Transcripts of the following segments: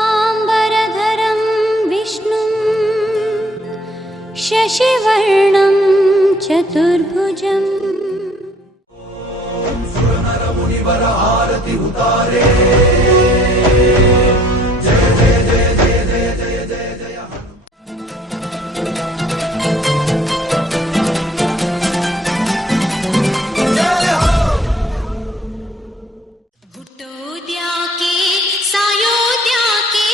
शुक्लाम्बरधरं विष्णुं शशिवर्णं चतुर्भुजम् सुरनरमुनिवर आरति उतारे जय जय जय जय जय जय जय जय ಹುಟ್ಟೋದ್ಯಾಕೆ ಸಾಯೋದ್ಯಾಕೆ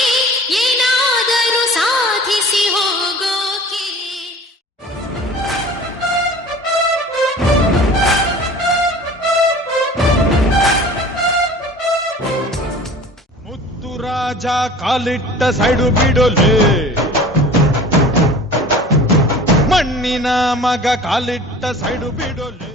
ಏನಾದರೂ ಸಾಧಿಸಿ ಹೋಗೋಕೆ ಮುತ್ತು ರಾಜ ಕಾಲಿಟ್ಟ ಸೈಡು ಬಿಡೋಲೆ ಮಣ್ಣಿನ ಮಗ ಕಾಲಿಟ್ಟ side ಬಿಡೋಲೆ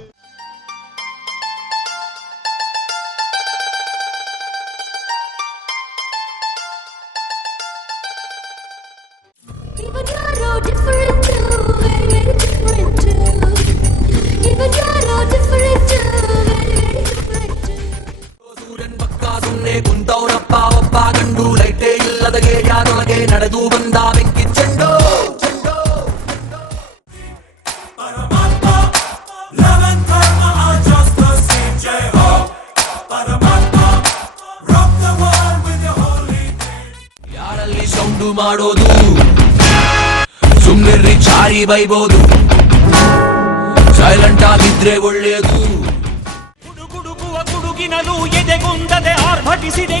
Even you're different too, very very different too. Even you're different too, very very different too. ಸೂರ್ಯನ್ ಪಕ್ಕ ಸುಮ್ಮನೆ ಕುಂತವನಪ್ಪ ಒಬ್ಬ ಗಂಡು ಲೈಟೇ ಇಲ್ಲದ ಗೇಯಾದೊಳಗೆ ನಡೆದು ಬಂದ ಬೆಂಕಿ ಚೆಂಡು ಯಾರಲ್ಲಿ ಸೌಂಡು ಮಾಡೋದು ಸುಮ್ಮನೆ ಚಾರಿ ಬೈಬೋದು ಸೈಲೆಂಟ್ ಆಗಿದ್ರೆ ಒಳ್ಳೆಯದು ಗುಡುಗುಡುಗುವ ಗುಡುಗಿನಲು ಎದೆಗುಂದದೆ ಆರ್ಭಟಿಸಿದೆ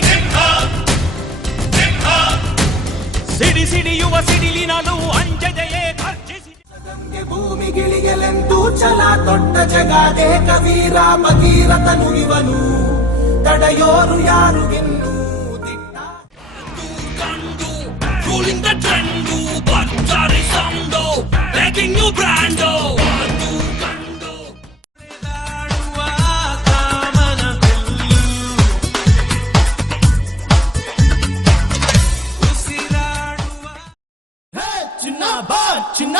ಸಿಡಿ ಸಿಡಿಯುವ ಸಿಡಿಲಿನಲು ಅಂಜದೆಯೇ ಗರ್ಜಿಸಿದೆ ಭೂಮಿಗಿಳಿಯಲೆಂದು ಛಲ ದೊಡ್ಡ ಜಗಾದೆ ಕವೀರ ಭಗೀರಥನು ಇವನು ತಡೆಯೋರು ಯಾರು ಇನ್ನು Ruling the trend, Bhattari sound, making new brand. ಚಿನ್ನ ಬಾ ಚಿನ್ನ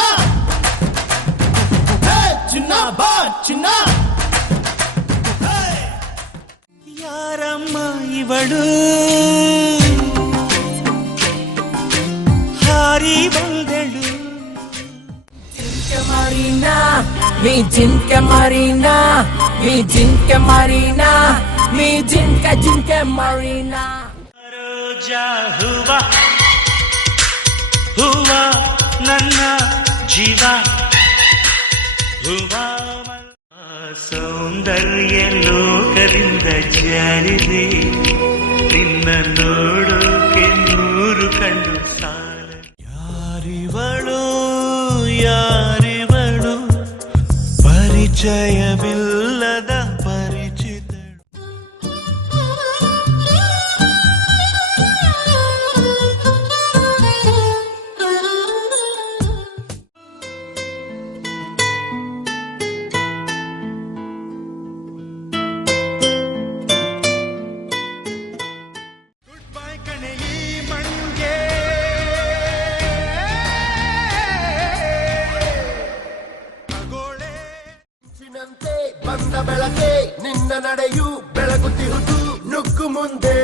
ಚಿನ್ನ ಬಾ ಚಿನ್ನ ಯಾರಮ್ಮ ಇವಳು ಹಾರಿ ಬಂದಳು Marina, mi jinka Marina, mi jinka Marina, mi jinka Marina. ರೋಜಾ ಹೂವ ಹೂವ ನನ್ನ ಜೀವ ಹೂವ ಸೌಂದರ್ಯ ಲೋಕದಿಂದ ಜಾರಿದೆ ನಿನ್ನ ನೋಡೋಕೆ ನೂರು ಕಣ್ಣು ಸಾಲ ಯಾರಿವಳು ಪರಿಚಯವಿಲ್ಲದ ಪರಿಚಿತಳು ಗುಡ್ ಬೈ ಕಣೆ ಈ ಮಣ್ಗೆ ಚಿನಂತೆ ಬಂದ ಬೆಳಕೆ ನಿನ್ನ ನಡೆಯು ಬೆಳಗುತ್ತಿರುವುದು ನುಗ್ಗು ಮುಂದೆ